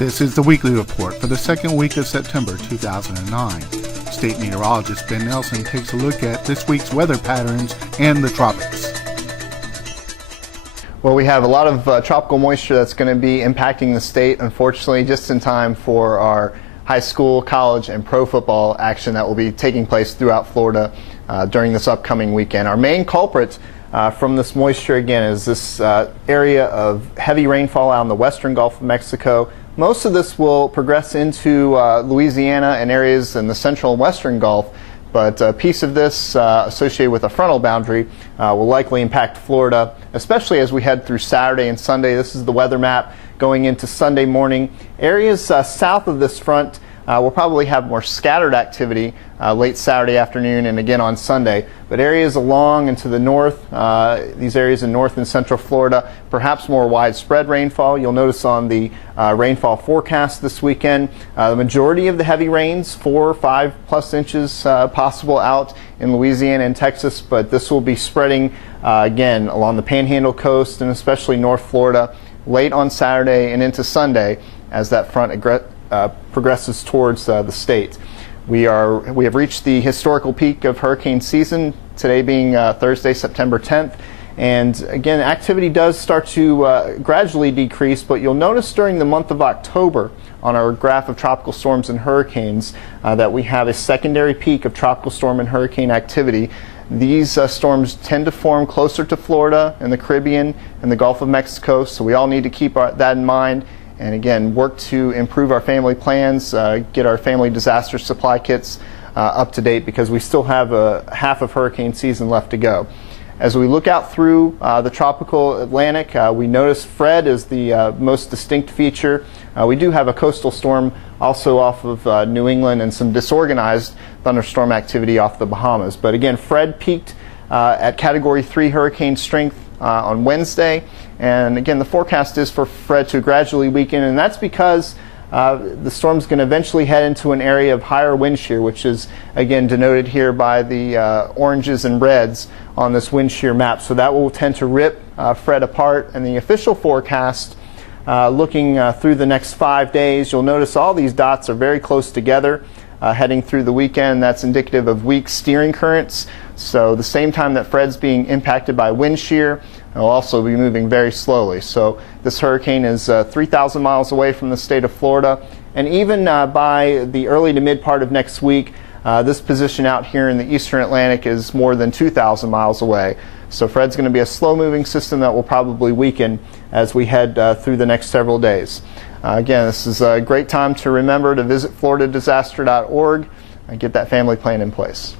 This is the weekly report for the second week of September 2009. State meteorologist Ben Nelson takes a look at this week's weather patterns and the tropics. Well, we have a lot of tropical moisture that's going to be impacting the state, unfortunately, just in time for our high school, college, and pro football action that will be taking place throughout Florida during this upcoming weekend. Our main culprit from this moisture, again, is this area of heavy rainfall out in the western Gulf of Mexico. Most of this will progress into Louisiana and areas in the central and western Gulf, but a piece of this associated with a frontal boundary will likely impact Florida, especially as we head through Saturday and Sunday. This is the weather map going into Sunday morning. Areas south of this front will probably have more scattered activity late Saturday afternoon and again on Sunday. But areas along and to the north, these areas in north and central Florida, perhaps more widespread rainfall. You'll notice on the rainfall forecast this weekend, the majority of the heavy rains, 4 or 5 plus inches possible out in Louisiana and Texas, but this will be spreading again along the Panhandle coast and especially North Florida late on Saturday and into Sunday as that front progresses towards the state. We have reached the historical peak of hurricane season, today being Thursday, September 10th. And again, activity does start to gradually decrease, but you'll notice during the month of October on our graph of tropical storms and hurricanes that we have a secondary peak of tropical storm and hurricane activity. These storms tend to form closer to Florida and the Caribbean and the Gulf of Mexico, so we all need to keep that in mind. And again, work to improve our family plans, get our family disaster supply kits up to date because we still have half of hurricane season left to go. As we look out through the tropical Atlantic, we notice Fred is the most distinct feature. We do have a coastal storm also off of New England and some disorganized thunderstorm activity off the Bahamas. But again, Fred peaked at Category 3 hurricane strength on Wednesday, and again the forecast is for Fred to gradually weaken, and that's because the storm's going to eventually head into an area of higher wind shear, which is again denoted here by the oranges and reds on this wind shear map. So that will tend to rip Fred apart, and the official forecast looking through the next 5 days, you'll notice all these dots are very close together heading through the weekend. That's indicative of weak steering currents. So the same time that Fred's being impacted by wind shear, it'll also be moving very slowly. So this hurricane is 3,000 miles away from the state of Florida, and even by the early to mid part of next week, this position out here in the eastern Atlantic is more than 2,000 miles away. So Fred's going to be a slow-moving system that will probably weaken as we head through the next several days. Again, this is a great time to remember to visit floridadisaster.org and get that family plan in place.